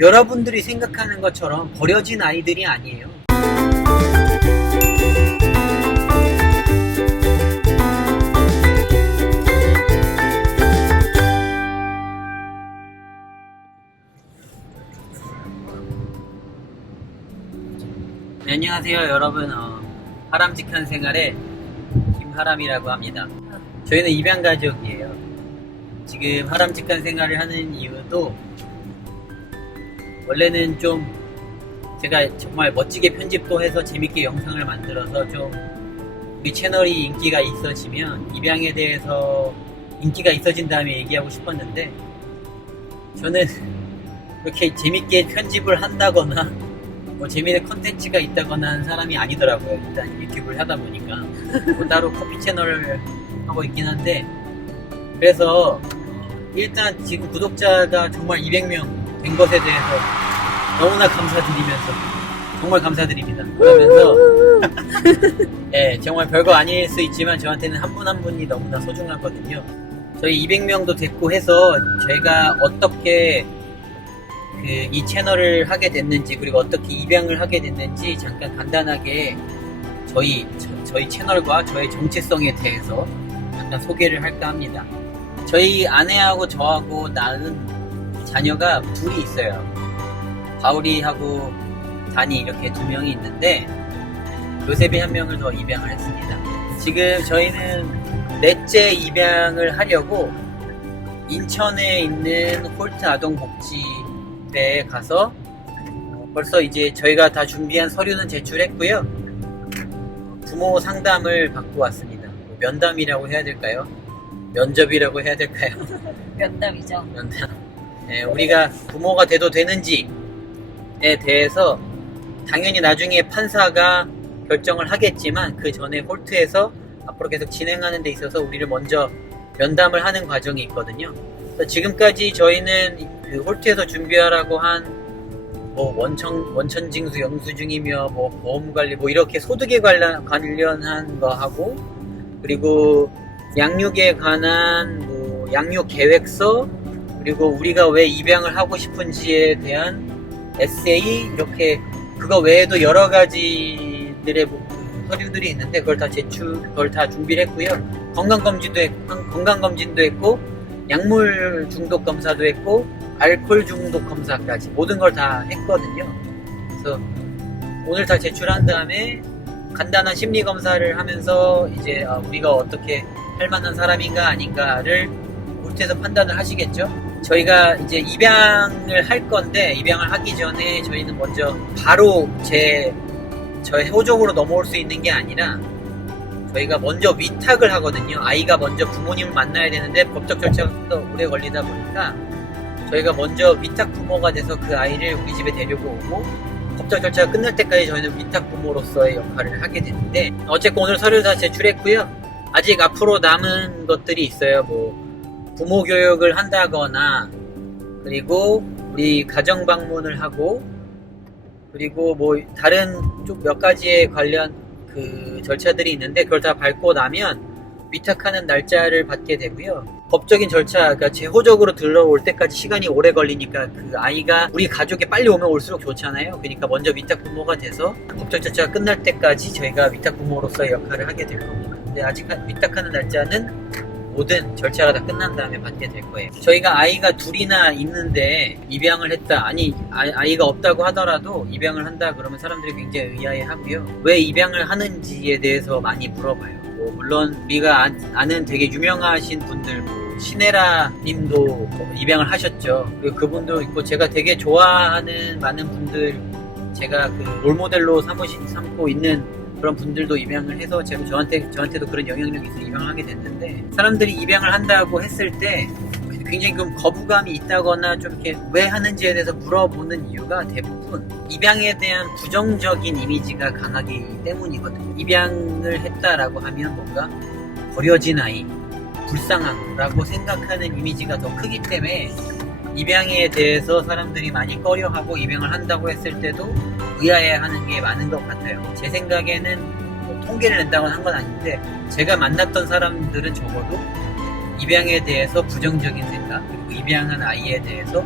여러분들이 생각하는 것처럼 버려진 아이들이 아니에요. 네, 안녕하세요 여러분. 하람직한 생활의 김하람이라고 합니다. 저희는 입양가족이에요. 지금 하람직한 생활을 하는 이유도 원래는 좀 제가 정말 멋지게 편집도 해서 재밌게 영상을 만들어서 좀 우리 채널이 인기가 있어지면 입양에 대해서 인기가 있어진 다음에 얘기하고 싶었는데, 저는 그렇게 재밌게 편집을 한다거나 뭐 재미있는 컨텐츠가 있다거나 하는 사람이 아니더라고요. 일단 유튜브를 하다 보니까 뭐 따로 커피 채널을 하고 있긴 한데, 그래서 일단 지금 구독자가 정말 200명 된 것에 대해서 너무나 감사드리면서 정말 감사드립니다. 그러면서 네, 정말 별거 아닐 수 있지만 저한테는 한 분 한 분이 너무나 소중하거든요. 저희 200명도 됐고 해서 저희가 어떻게 이 채널을 하게 됐는지, 그리고 어떻게 입양을 하게 됐는지 잠깐 간단하게 저희 채널과 저의 정체성에 대해서 잠깐 소개를 할까 합니다. 저희 아내하고 저하고 낳은 자녀가 둘이 있어요. 바울이하고 다니, 이렇게 두 명이 있는데 요셉이 한 명을 더 입양을 했습니다. 지금 저희는 넷째 입양을 하려고 인천에 있는 홀트 아동복지대에 가서 벌써 이제 저희가 다 준비한 서류는 제출했고요. 부모 상담을 받고 왔습니다. 면담이라고 해야 될까요? 면접이라고 해야 될까요? 면담이죠. 면담. 네, 우리가 부모가 돼도 되는지에 대해서 당연히 나중에 판사가 결정을 하겠지만 그 전에 홀트에서 앞으로 계속 진행하는 데 있어서 우리를 먼저 면담을 하는 과정이 있거든요. 그래서 지금까지 저희는 그 홀트에서 준비하라고 한 뭐 원천징수 영수증이며 뭐 보험관리 뭐 이렇게 소득에 관련한 거 하고, 그리고 양육에 관한 뭐 양육 계획서, 그리고 우리가 왜 입양을 하고 싶은지에 대한 에세이, 이렇게 그거 외에도 여러 가지들의 서류들이 있는데 그걸 다 준비를 했고요. 건강검진도 했고, 약물 중독 검사도 했고, 알코올 중독 검사까지 모든 걸 다 했거든요. 그래서 오늘 다 제출한 다음에 간단한 심리 검사를 하면서 이제 우리가 어떻게 할 만한 사람인가 아닌가를 홀트에서 판단을 하시겠죠. 저희가 이제 입양을 할 건데, 입양을 하기 전에 저희는 먼저 바로 저의 호적으로 넘어올 수 있는 게 아니라 저희가 먼저 위탁을 하거든요. 아이가 먼저 부모님을 만나야 되는데 법적 절차가 더 오래 걸리다 보니까 저희가 먼저 위탁 부모가 돼서 그 아이를 우리 집에 데리고 오고, 법적 절차가 끝날 때까지 저희는 위탁 부모로서의 역할을 하게 되는데, 어쨌건 오늘 서류 다 제출했고요. 아직 앞으로 남은 것들이 있어요. 뭐 부모 교육을 한다거나, 그리고 우리 가정 방문을 하고, 그리고 뭐 다른 좀 몇 가지에 관련 그 절차들이 있는데 그걸 다 밟고 나면 위탁하는 날짜를 받게 되고요. 법적인 절차, 그러니까 제호적으로 들어올 때까지 시간이 오래 걸리니까 그 아이가 우리 가족에 빨리 오면 올수록 좋잖아요. 그러니까 먼저 위탁 부모가 돼서 법적 절차가 끝날 때까지 저희가 위탁 부모로서의 역할을 하게 될 겁니다. 근데 아직 위탁하는 날짜는 모든 절차가 다 끝난 다음에 받게 될 거예요. 저희가 아이가 둘이나 있는데 입양을 했다, 아니 아이가 없다고 하더라도 입양을 한다 그러면 사람들이 굉장히 의아해 하고요. 왜 입양을 하는지에 대해서 많이 물어봐요. 뭐 물론 우리가 아는 되게 유명하신 분들, 뭐 신혜라 님도 입양을 하셨죠. 그리고 그분도 있고, 제가 되게 좋아하는 많은 분들, 제가 그 롤모델로 삼고 있는 그런 분들도 입양을 해서 저한테도 그런 영향력이 있어서 입양을 하게 됐는데, 사람들이 입양을 한다고 했을 때 굉장히 좀 거부감이 있다거나 좀 이렇게 왜 하는지에 대해서 물어보는 이유가 대부분 입양에 대한 부정적인 이미지가 강하기 때문이거든요. 입양을 했다라고 하면 뭔가 버려진 아이, 불쌍함라고 생각하는 이미지가 더 크기 때문에 입양에 대해서 사람들이 많이 꺼려하고, 입양을 한다고 했을 때도 의아해하는 게 많은 것 같아요. 제 생각에는 뭐 통계를 낸다고는 한 건 아닌데, 제가 만났던 사람들은 적어도 입양에 대해서 부정적인 생각, 그리고 입양한 아이에 대해서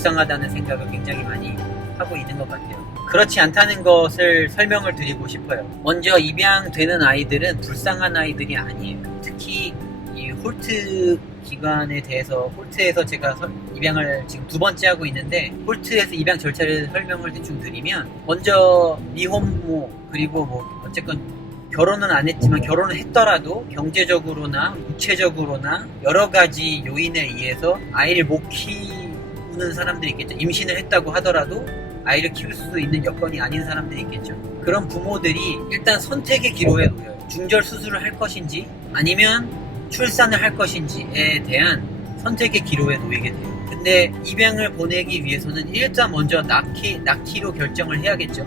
불쌍하다는 생각을 굉장히 많이 하고 있는 것 같아요. 그렇지 않다는 것을 설명을 드리고 싶어요. 먼저 입양되는 아이들은 불쌍한 아이들이 아니에요. 특히 이 홀트 기관에 대해서, 홀트에서 제가 입양을 지금 2번째 하고 있는데, 홀트에서 입양 절차를 설명을 대충 드리면, 먼저 미혼모, 그리고 뭐 어쨌건 결혼은 안 했지만 결혼을 했더라도 경제적으로나 육체적으로나 여러 가지 요인에 의해서 아이를 못 키우는 사람들이 있겠죠. 임신을 했다고 하더라도 아이를 키울 수 있는 여건이 아닌 사람들이 있겠죠. 그런 부모들이 일단 선택의 기로에 놓여요. 중절 수술을 할 것인지 아니면 출산을 할 것인지에 대한 선택의 기로에 놓이게 돼요. 근데 입양을 보내기 위해서는 일단 먼저 낳기로 결정을 해야겠죠.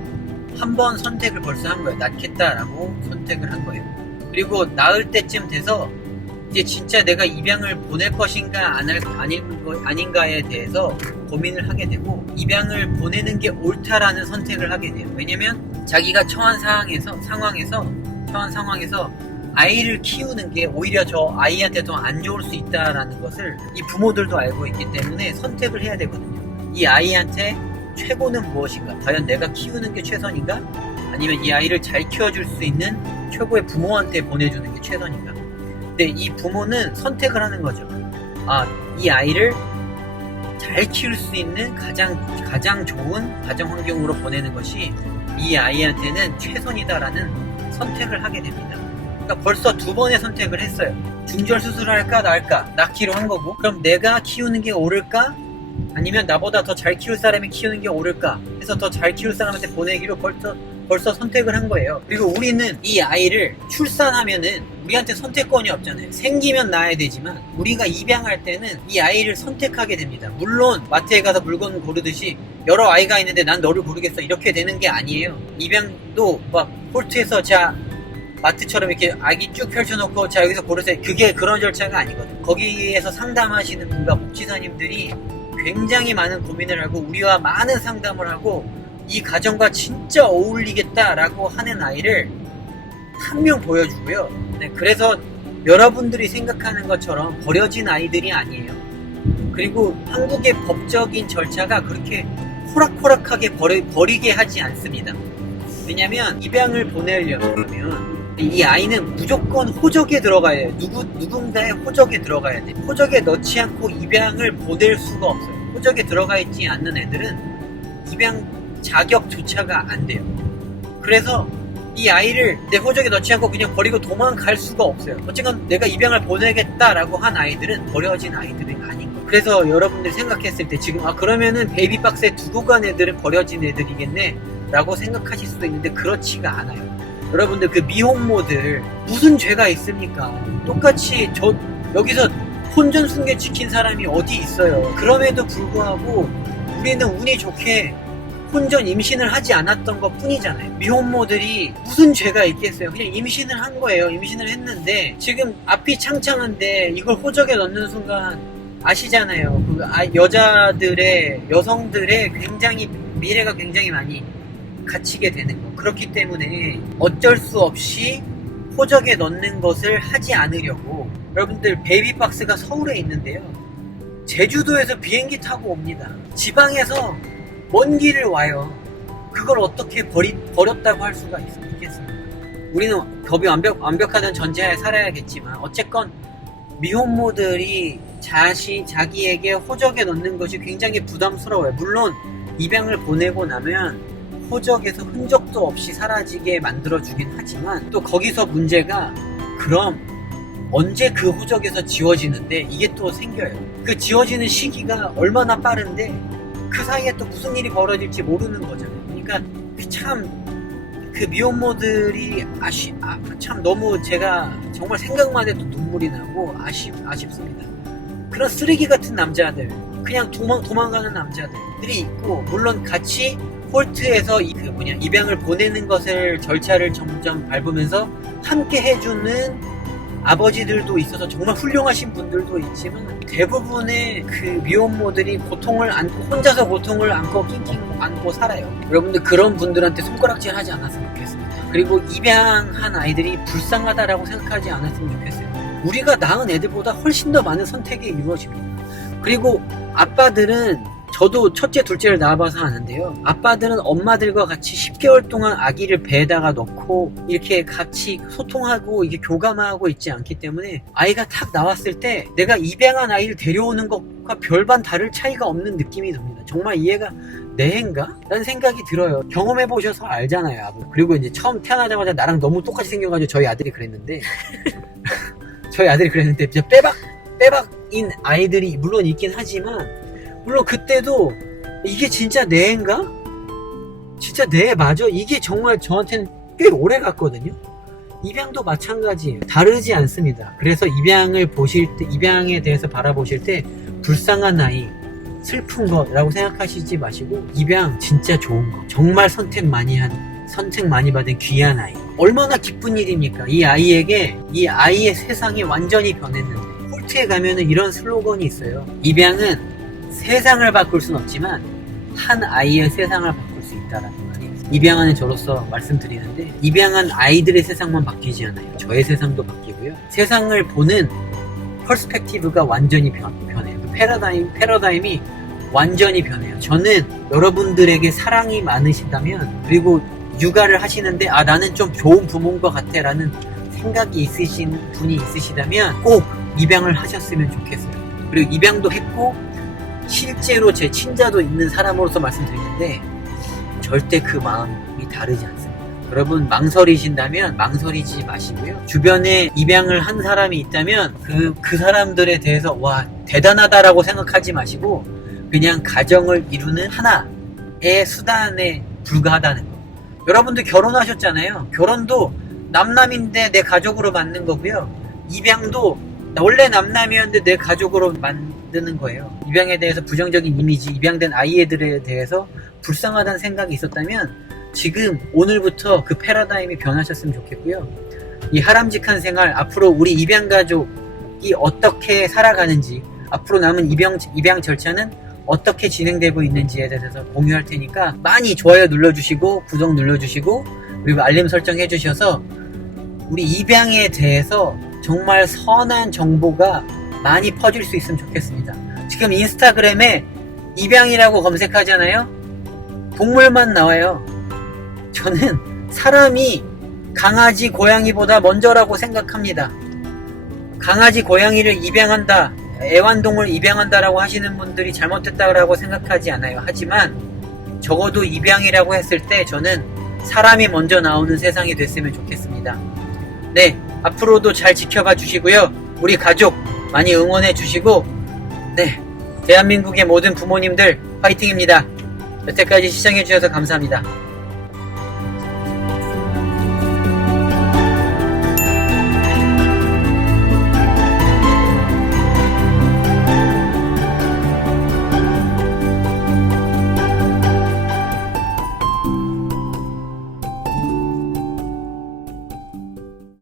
한 번 선택을 벌써 한 거예요. 낳겠다라고 선택을 한 거예요. 그리고 낳을 때쯤 돼서 이제 진짜 내가 입양을 보낼 것인가 아닌가에 대해서 고민을 하게 되고, 입양을 보내는 게 옳다라는 선택을 하게 돼요. 왜냐면 자기가 처한 상황에서 아이를 키우는 게 오히려 저 아이한테 더 안 좋을 수 있다라는 것을 이 부모들도 알고 있기 때문에 선택을 해야 되거든요. 이 아이한테 최고는 무엇인가? 과연 내가 키우는 게 최선인가? 아니면 이 아이를 잘 키워줄 수 있는 최고의 부모한테 보내주는 게 최선인가? 근데 이 부모는 선택을 하는 거죠. 이 아이를 잘 키울 수 있는 가장 좋은 가정 환경으로 보내는 것이 이 아이한테는 최선이다라는 선택을 하게 됩니다. 그러니까 벌써 2번의 선택을 했어요. 중절 수술을 할까 낳을까? 낳기로 한 거고, 그럼 내가 키우는 게 옳을까? 아니면 나보다 더 잘 키울 사람이 키우는 게 옳을까 해서 더 잘 키울 사람한테 보내기로 벌써 선택을 한 거예요. 그리고 우리는 이 아이를 출산하면은 우리한테 선택권이 없잖아요. 생기면 낳아야 되지만 우리가 입양할 때는 이 아이를 선택하게 됩니다. 물론 마트에 가서 물건 고르듯이 여러 아이가 있는데 난 너를 고르겠어 이렇게 되는 게 아니에요. 입양도 막 홀트에서 자 마트처럼 이렇게 아기 쭉 펼쳐놓고 자 여기서 고르세요. 그게 그런 절차가 아니거든. 거기에서 상담하시는 분과 복지사님들이 굉장히 많은 고민을 하고 우리와 많은 상담을 하고 이 가정과 진짜 어울리겠다라고 하는 아이를 한 명 보여주고요. 네, 그래서 여러분들이 생각하는 것처럼 버려진 아이들이 아니에요. 그리고 한국의 법적인 절차가 그렇게 호락호락하게 버리게 하지 않습니다. 왜냐면 입양을 보내려면 이 아이는 무조건 호적에 들어가야 해요. 누군가의 호적에 들어가야 돼요. 호적에 넣지 않고 입양을 보낼 수가 없어요. 호적에 들어가 있지 않는 애들은 입양 자격조차가 안 돼요. 그래서 이 아이를 내 호적에 넣지 않고 그냥 버리고 도망갈 수가 없어요. 어쨌건 내가 입양을 보내겠다라고 한 아이들은 버려진 아이들이 아닌 거예요. 그래서 여러분들이 생각했을 때 지금 그러면은 베이비박스에 두고 간 애들은 버려진 애들이겠네 라고 생각하실 수도 있는데 그렇지가 않아요. 여러분들 그 미혼모들 무슨 죄가 있습니까? 똑같이 여기서 혼전 순결 지킨 사람이 어디 있어요. 그럼에도 불구하고 우리는 운이 좋게 혼전 임신을 하지 않았던 것 뿐이잖아요. 미혼모들이 무슨 죄가 있겠어요. 그냥 임신을 한 거예요. 임신을 했는데 지금 앞이 창창한데 이걸 호적에 넣는 순간 아시잖아요. 여성들의 굉장히 미래가 굉장히 많이 갇히게 되는 거. 그렇기 때문에 어쩔 수 없이 호적에 넣는 것을 하지 않으려고 여러분들 베이비박스가 서울에 있는데요. 제주도에서 비행기 타고 옵니다. 지방에서 먼 길을 와요. 그걸 어떻게 버렸다고 할 수가 있겠습니까? 우리는 법이 완벽하다는 전제하에 살아야겠지만 어쨌건 미혼모들이 자기에게 호적에 넣는 것이 굉장히 부담스러워요. 물론 입양을 보내고 나면 호적에서 흔적도 없이 사라지게 만들어주긴 하지만 또 거기서 문제가 그럼 언제 그 호적에서 지워지는데 이게 또 생겨요. 그 지워지는 시기가 얼마나 빠른데 그 사이에 또 무슨 일이 벌어질지 모르는 거잖아요. 그러니까 참 그 미혼모들이 참 너무 제가 정말 생각만 해도 눈물이 나고 아쉽습니다. 그런 쓰레기 같은 남자들, 그냥 도망가는 남자들이 있고, 물론 같이 홀트에서 입양을 보내는 것을 절차를 점점 밟으면서 함께 해주는 아버지들도 있어서 정말 훌륭하신 분들도 있지만 대부분의 그 미혼모들이 혼자서 고통을 안고 낑낑 안고 살아요. 여러분들 그런 분들한테 손가락질 하지 않았으면 좋겠습니다. 그리고 입양한 아이들이 불쌍하다라고 생각하지 않았으면 좋겠어요. 우리가 낳은 애들보다 훨씬 더 많은 선택이 이루어집니다. 그리고 아빠들은 저도 첫째, 둘째를 낳아봐서 아는데요. 아빠들은 엄마들과 같이 10개월 동안 아기를 배에다가 넣고 이렇게 같이 소통하고 이게 교감하고 있지 않기 때문에 아이가 탁 나왔을 때 내가 입양한 아이를 데려오는 것과 별반 다를 차이가 없는 느낌이 듭니다. 정말 이해가 내인가? 라는 생각이 들어요. 경험해보셔서 알잖아요, 아버. 그리고 이제 처음 태어나자마자 나랑 너무 똑같이 생겨가지고 저희 아들이 그랬는데 진짜 빼박인 아이들이 물론 있긴 하지만 물론 그때도 이게 진짜 내인가? 진짜 내 맞아? 이게 정말 저한테는 꽤 오래 갔거든요. 입양도 마찬가지예요. 다르지 않습니다. 그래서 입양을 보실 때, 입양에 대해서 바라보실 때 불쌍한 아이, 슬픈 거라고 생각하시지 마시고 입양 진짜 좋은 거, 정말 선택 많이 받은 귀한 아이, 얼마나 기쁜 일입니까? 이 아이에게 이 아이의 세상이 완전히 변했는데 홀트에 가면은 이런 슬로건이 있어요. 입양은 세상을 바꿀 순 없지만 한 아이의 세상을 바꿀 수 있다라는 말이 입양하는 저로서 말씀드리는데, 입양한 아이들의 세상만 바뀌지 않아요. 저의 세상도 바뀌고요. 세상을 보는 퍼스펙티브가 완전히 변해요. 패러다임이 완전히 변해요. 저는 여러분들에게 사랑이 많으시다면, 그리고 육아를 하시는데 나는 좀 좋은 부모인 것 같아 라는 생각이 있으신 분이 있으시다면 꼭 입양을 하셨으면 좋겠어요. 그리고 입양도 했고 실제로 제 친자도 있는 사람으로서 말씀드리는데 절대 그 마음이 다르지 않습니다. 여러분 망설이신다면 망설이지 마시고요. 주변에 입양을 한 사람이 있다면 그 사람들에 대해서 와 대단하다라고 생각하지 마시고 그냥 가정을 이루는 하나의 수단에 불과하다는 거. 여러분들 결혼하셨잖아요. 결혼도 남남인데 내 가족으로 만든 거고요. 입양도 원래 남남이었는데 내 가족으로 만드는 거예요. 입양에 대해서 부정적인 이미지, 입양된 아이들에 대해서 불쌍하다는 생각이 있었다면 지금 오늘부터 그 패러다임이 변하셨으면 좋겠고요. 이 하람직한 생활, 앞으로 우리 입양 가족이 어떻게 살아가는지, 앞으로 남은 입양 절차는 어떻게 진행되고 있는지에 대해서 공유할 테니까 많이 좋아요 눌러주시고 구독 눌러주시고 그리고 알림 설정 해주셔서 우리 입양에 대해서 정말 선한 정보가 많이 퍼질 수 있으면 좋겠습니다. 지금 인스타그램에 입양이라고 검색하잖아요. 동물만 나와요. 저는 사람이 강아지, 고양이보다 먼저라고 생각합니다. 강아지, 고양이를 입양한다, 애완동물 입양한다라고 하시는 분들이 잘못됐다고 생각하지 않아요. 하지만 적어도 입양이라고 했을 때 저는 사람이 먼저 나오는 세상이 됐으면 좋겠습니다. 네, 앞으로도 잘 지켜봐 주시고요. 우리 가족 많이 응원해 주시고, 네, 대한민국의 모든 부모님들 화이팅입니다. 여태까지 시청해 주셔서 감사합니다.